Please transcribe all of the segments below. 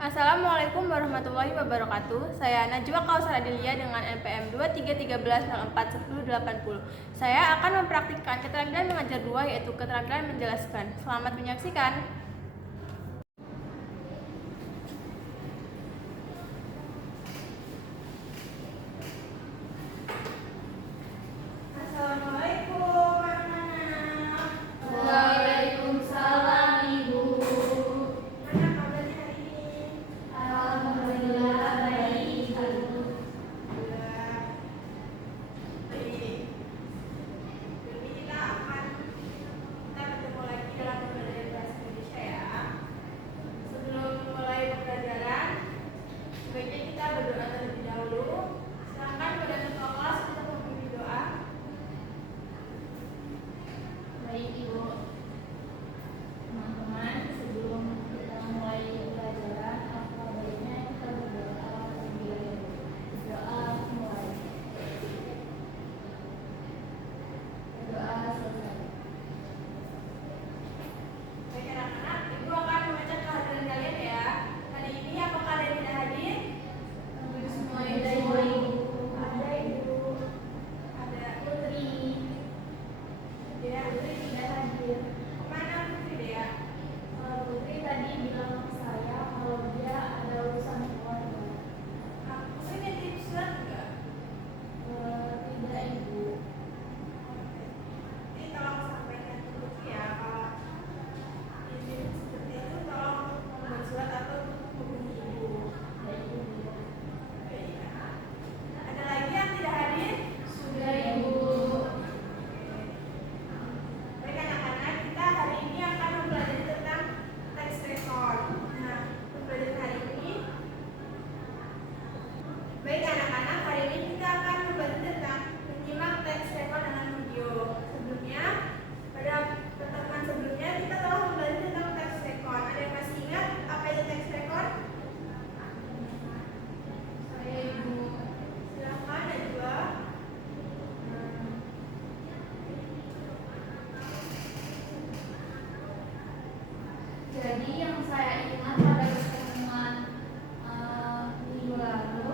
Assalamualaikum warahmatullahi wabarakatuh. Saya Najwa Kausar Adelia dengan NPM 2313041080. Saya akan mempraktikkan keterampilan mengajar 2, yaitu keterampilan menjelaskan. Selamat menyaksikan. Assalamualaikum anak-anak. Waalaikumsalam Ibu. Mana kabarnya hari ini? Alhamdulillah baik Ibu. Baik. Jadi kita bertemu lagi dalam pembelajaran bahasa Indonesia ya. Sebelum mulai pembelajaran, sebaiknya kita berdoa terlebih dahulu. Silakan pada ketua kelas untuk memimpin doa. Baik Ibu. Teman-teman, sebelum kita mulai pelajaran, apa baiknya kita berdoa terlebih dahulu. Doa mulai. Doa selesai. Baik anak-anak, Ibu akan membaca kehadiran kalian ya. Hari ini apakah ada yang tidak hadir? Semua Ibu. Ada Ibu. Ada Putri. Dea. Putri tidak hadir. Kemana Putri Dea? Putri tadi bilang ke saya kalau dia ada urusan keluarga. Putri nitip surat enggak? Tidak Ibu. Jadi tolong sampaikan ke Putri ya, kalau izin seperti itu tolong membuat surat atau hubungi Ibu. Baik Ibu. Baik. Ada lagi yang tidak hadir? Sudah Ibu. Baik anak-anak, kita hari ini akan mempelajari tentang teks record. Nah, pembelajaran hari ini, baik anak-anak, hari ini kita akan membahas tentang menyimak teks record dengan video. Sebelumnya, pada pertemuan sebelumnya kita telah membahas tentang teks record. Ada yang masih ingat apa itu teks record? Saya Ibu. Silakan Najwa. Jadi yang saya ingat pada pertemuan minggu lalu,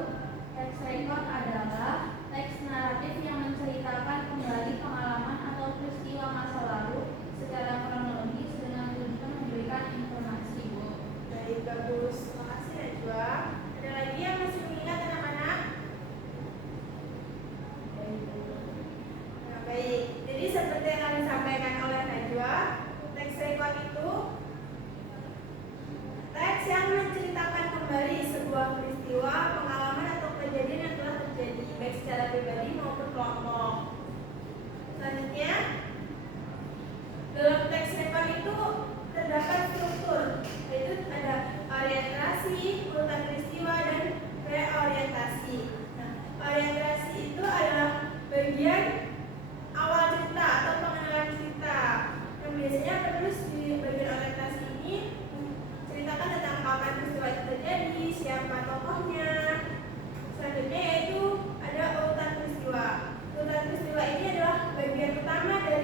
teks record adalah teks naratif yang menceritakan kembali pengalaman atau peristiwa masa lalu secara kronologis dengan tujuan memberikan informasi Bu. Baik, bagus. Terima kasih Najwa. Ada lagi yang masih mengingat anak-anak? Nah, baik. Jadi seperti yang kami sampaikan oleh Najwa, teks record itu teks yang menceritakan kembali sebuah peristiwa, pengalaman atau kejadian yang telah terjadi, baik secara pribadi maupun kelompok. Selanjutnya, dalam teks record itu terdapat struktur, yaitu ada orientasi, urutan peristiwa, dan reorientasi. Nah, orientasi itu adalah bagian awal cerita atau pengenalan cerita, yang biasanya penulis di bagian orientasi ini menceritakan tentang kapan peristiwa itu terjadi, siapa tokohnya. Selanjutnya yaitu ada urutan peristiwa. Urutan peristiwa ini adalah bagian utama dari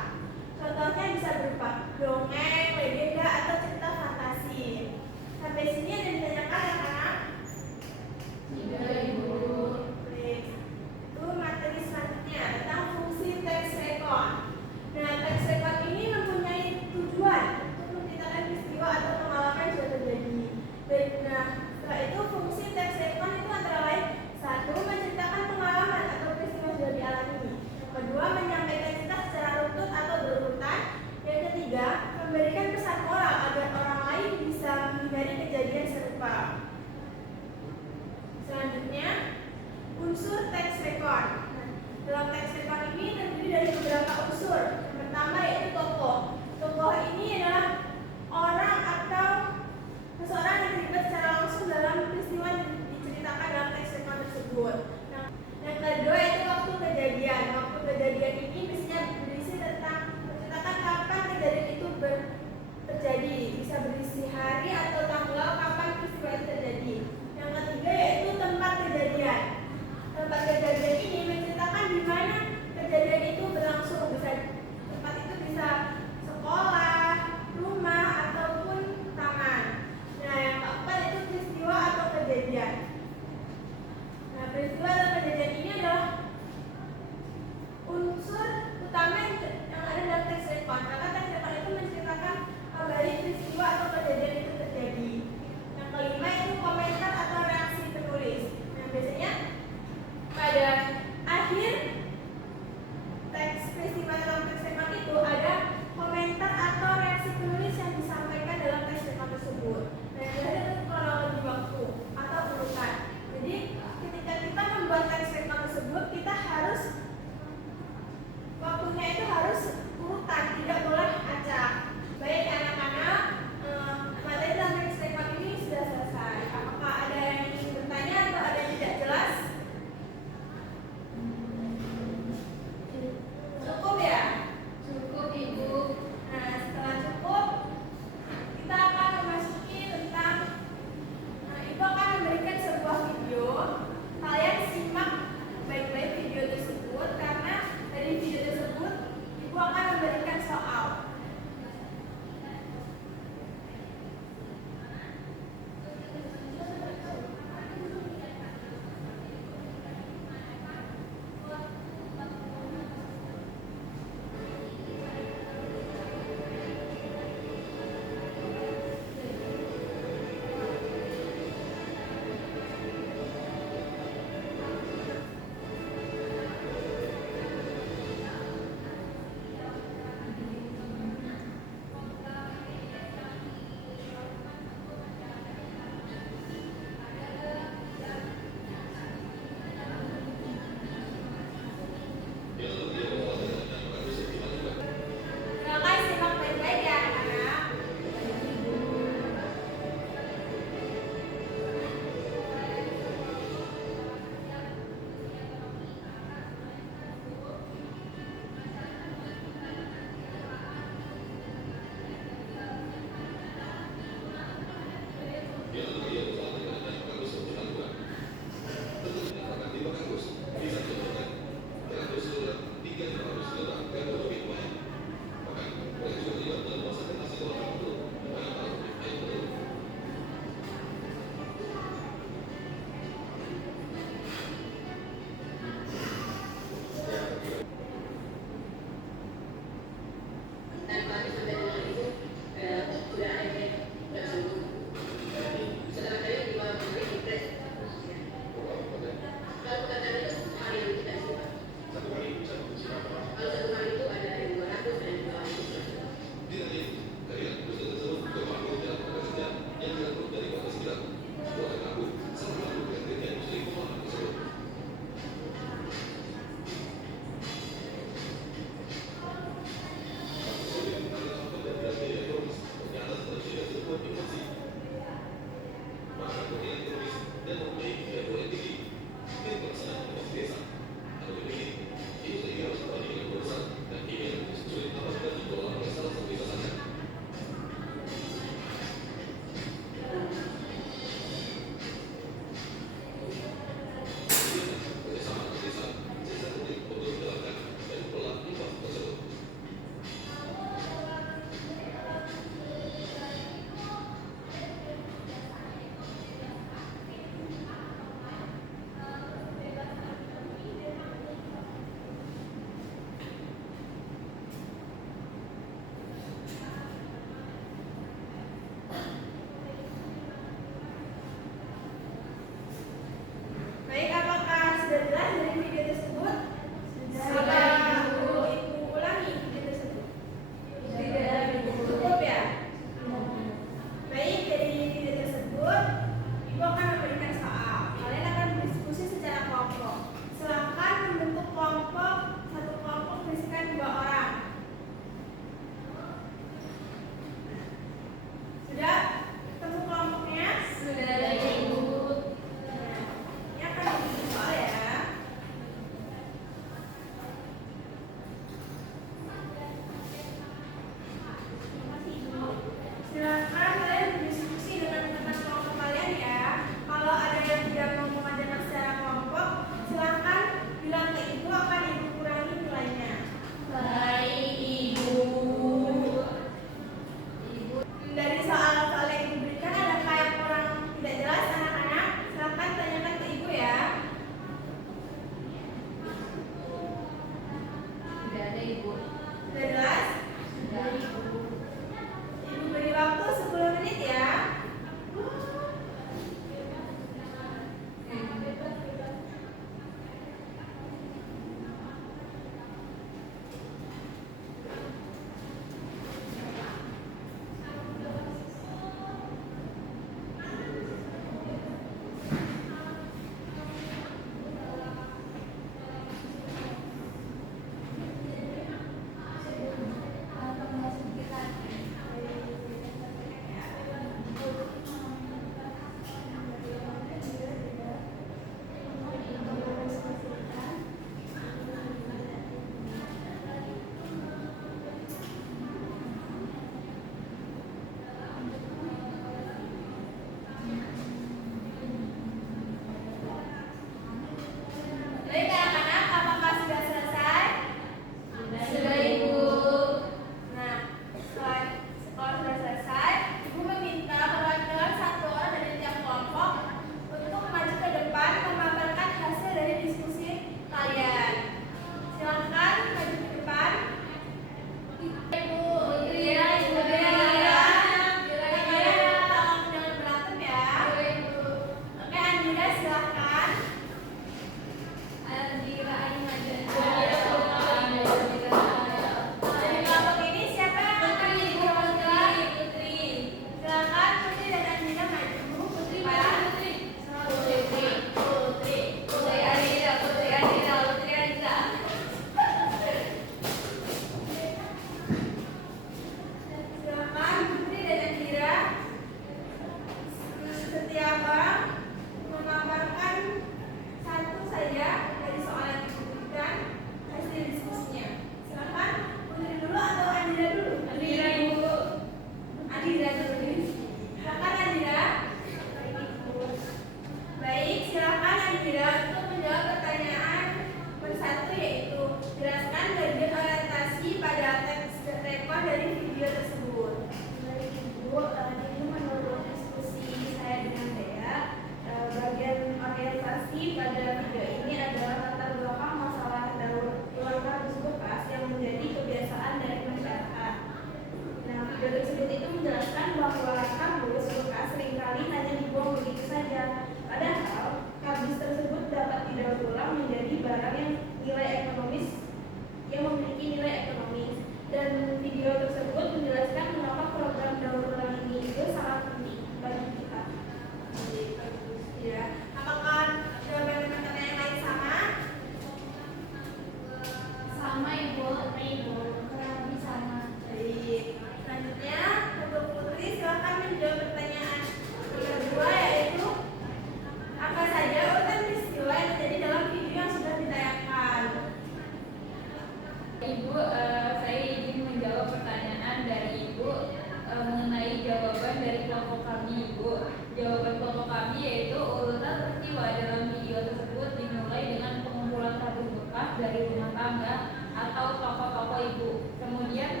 kelompok kami, Ibu. Jawaban kelompok kami yaitu urutan peristiwa dalam video tersebut dimulai dengan pengumpulan kardus bekas dari rumah tangga atau toko-toko Ibu. Kemudian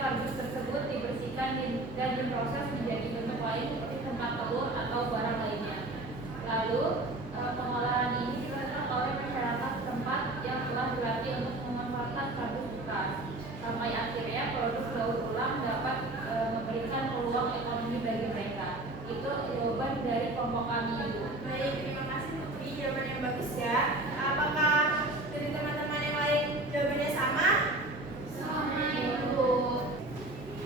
kardus tersebut dibersihkan dan diproses menjadi bentuk lain seperti tempat telur atau barang lainnya. Lalu pengolahan ini dilakukan oleh masyarakat setempat yang telah dilatih untuk memanfaatkan kardus bekas. Sampai akhirnya produk daur ulang dapat memberikan peluang ekonomi bagi mereka. Itu jawaban dari kelompok kami, Ibu. Baik, terima kasih Putri, jawaban yang bagus ya. Apakah dari teman-teman yang lain jawabannya sama? Sama, Ibu.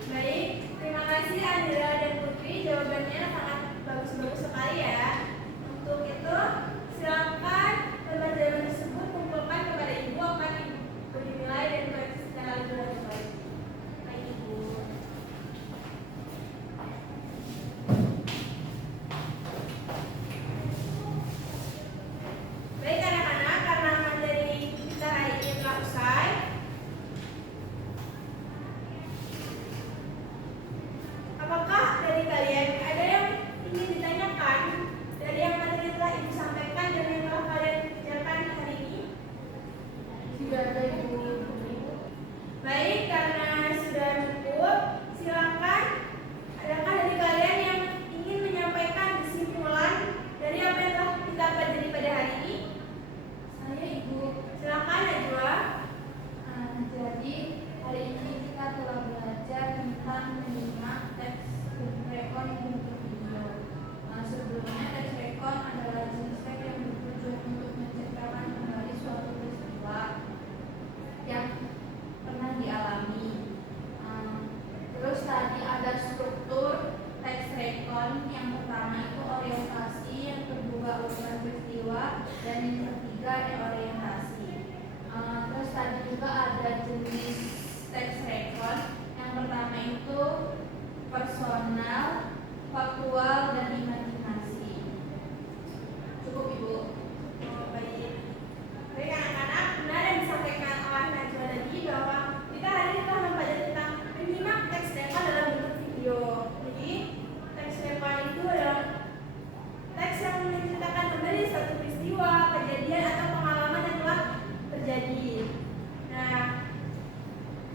Baik, terima kasih Andra dan Putri, jawabannya sangat bagus-bagus sekali ya. Untuk itu, silakan pembelajaran tersebut kumpulkan kepada Ibu, akan Ibu dinilai dan koreksi secara lebih lanjut. Baik, Ibu. Baik anak-anak, karena materi kita hari ini telah usai, apakah dari kalian ada yang ingin ditanyakan dari yang materi telah Ibu sampaikan dan yang telah kalian kerjakan hari ini? Sudah ada, Ibu. Baik, karena sudah cukup, silakan. Adakah dari kalian yang ingin menyampaikan kesimpulan dari apa yang telah kita pelajari pada hari ini? Saya, Ibu. Silakan Najwa. Jadi hari ini kita telah belajar tentang menyimak teks rekon bentuk video. Sebelumnya teks rekon adalah jenis teks yang bertujuan untuk menceritakan kembali suatu peristiwa yang pernah dialami. Terus tadi ada struktur teks rekon. Yang pertama itu orientasi, yang kedua urutan peristiwa, dan yang ketiga reorientasi. Terus tadi juga ada jenis teks rekon. Yang pertama itu personal, faktual, dan imajinasi. Cukup, Ibu. Baik. Baik anak-anak, benar yang disampaikan oleh Najwa tadi bahwa kita hari ini telah mempelajari tentang menyimak teks rekon dalam bentuk video. Jadi teks rekon itu adalah teks yang menceritakan kembali suatu peristiwa, kejadian atau pengalaman yang telah terjadi. Nah,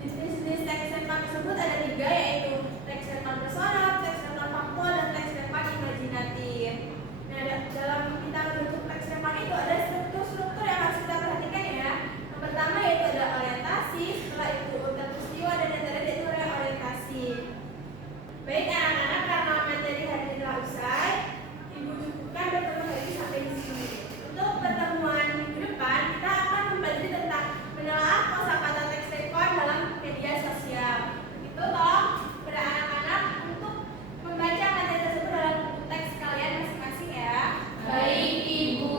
jenis-jenis teks rekon tersebut ada 3, yaitu teks rekon personal, teks rekon faktual, dan teks rekon imajinatif. Nah, dalam kita membentuk teks rekon itu ada struktur-struktur yang harus kita perhatikan ya. Yang pertama yaitu ada orientasi, setelah itu urutan peristiwa, dan yang terakhir yaitu reorientasi. Baik anak-anak, karena materi hari ini telah usai, Ibu cukupkan pertemuan hari ini sampai di sini. Untuk pertemuan minggu depan, kita akan mempelajari tentang menelaah kosakata teks rekon dalam media sosial. Itu tolong pada anak-anak untuk membaca materi tersebut dalam buku teks kalian masing-masing ya. Baik, Ibu.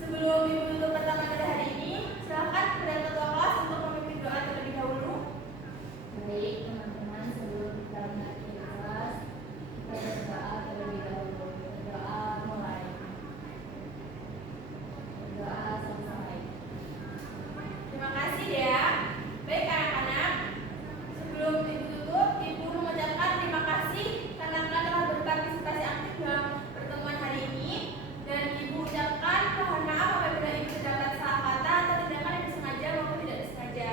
Sebelum Ibu tutup pertemuan pada hari ini, silakan kepada ketua kelas untuk memimpin doa terlebih dahulu. Baik, teman-teman, sebelum kita menaiki kelas, kita berdoa terlebih dahulu. Doa mulai. Doa selesai. Terima kasih ya. Baik anak-anak, sebelum Ibu tutup, Ibu mengucapkan terima kasih karena kalian telah berpartisipasi aktif dalam pertemuan hari ini. Dan Ibu ucapkan mohon maaf apabila Ibu terdapat salah kata atau tindakan yang disengaja maupun tidak disengaja.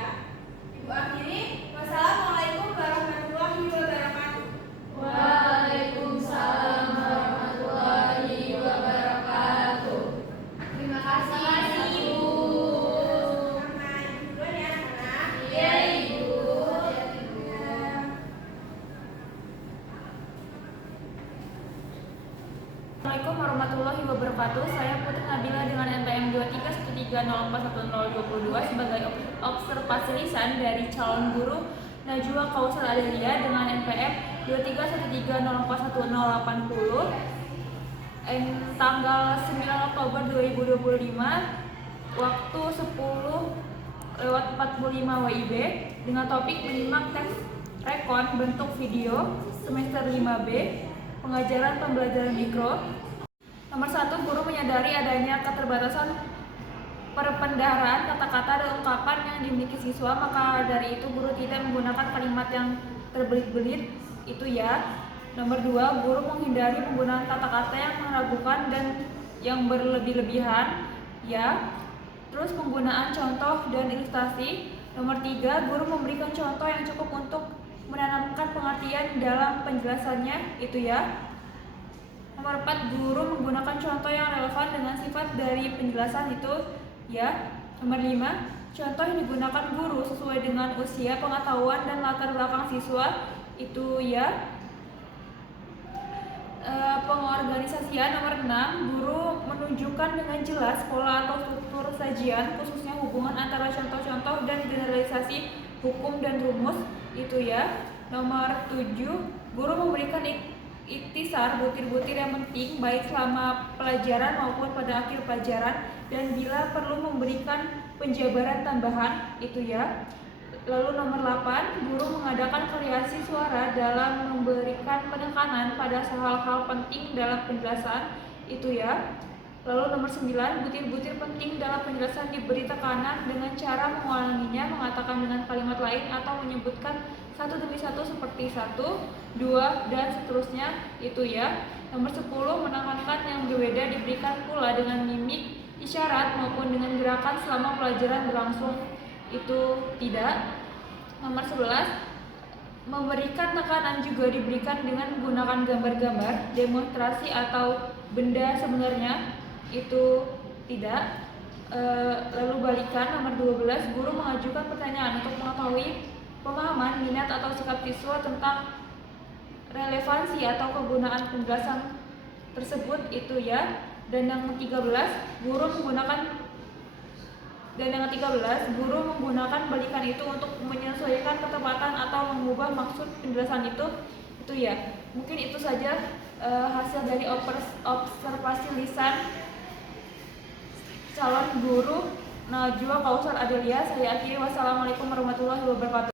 Ibu akhiri, wassalamualaikum warahmatullahi wabarakatuh. Waalaikumsalam warahmatullahi wabarakatuh. Terima kasih, Ibu. Sama Ibu duluan ya anak-anak. Iya, Ibu. Assalamualaikum warahmatullahi wabarakatuh. Saya Putri Nabila dengan NPM 2313041022 sebagai observasi lisan dari calon guru Najwa Kausar Adelia dengan NPM 2313041080 tanggal 9 Oktober 2025 waktu 10:45 WIB dengan topik menyimak teks rekon bentuk video semester 5B pengajaran pembelajaran mikro. Nomor 1, guru menyadari adanya keterbatasan perpendaharaan kata-kata dan ungkapan yang dimiliki siswa, maka dari itu guru tidak menggunakan kalimat yang terbelit-belit. itu ya. Nomor 2, guru menghindari penggunaan kata-kata yang meragukan dan yang berlebih-lebihan ya. Terus penggunaan contoh dan ilustrasi. Nomor 3, guru memberikan contoh yang cukup untuk menanamkan pengertian dalam penjelasannya itu ya. Nomor 4, guru menggunakan contoh yang relevan dengan sifat dari penjelasan itu ya. Nomor 5, contoh yang digunakan guru sesuai dengan usia, pengetahuan, dan latar belakang siswa itu ya. Pengorganisasian. Nomor 6, guru menunjukkan dengan jelas pola atau struktur sajian, khususnya hubungan antara contoh-contoh dan generalisasi hukum dan rumus itu ya. Nomor 7, guru memberikan ikhtisar butir-butir yang penting baik selama pelajaran maupun pada akhir pelajaran, dan bila perlu memberikan penjabaran tambahan itu ya. Lalu nomor 8, guru mengadakan variasi suara dalam memberikan penekanan pada hal-hal penting dalam penjelasan itu ya. Lalu nomor 9, butir-butir penting dalam penjelasan diberi tekanan dengan cara mengulanginya, mengatakan dengan kalimat lain atau menyebutkan satu demi satu seperti 1, 2, dan seterusnya itu ya. Nomor 10, menekankan yang berbeda diberikan pula dengan mimik, isyarat maupun dengan gerakan selama pelajaran berlangsung itu tidak. Nomor 11, memberikan tekanan juga diberikan dengan menggunakan gambar-gambar, demonstrasi atau benda sebenarnya itu tidak. Lalu balikan. Nomor 12, guru mengajukan pertanyaan untuk mengetahui pemahaman, minat atau sikap siswa tentang relevansi atau kegunaan penjelasan tersebut itu ya. Dan yang 13, guru menggunakan balikan itu untuk menyesuaikan ketepatan atau mengubah maksud penjelasan itu ya. Mungkin itu saja hasil dari observasi lisan calon guru Najwa Kausar Adelia. Saya akhiri. Wassalamualaikum warahmatullahi wabarakatuh.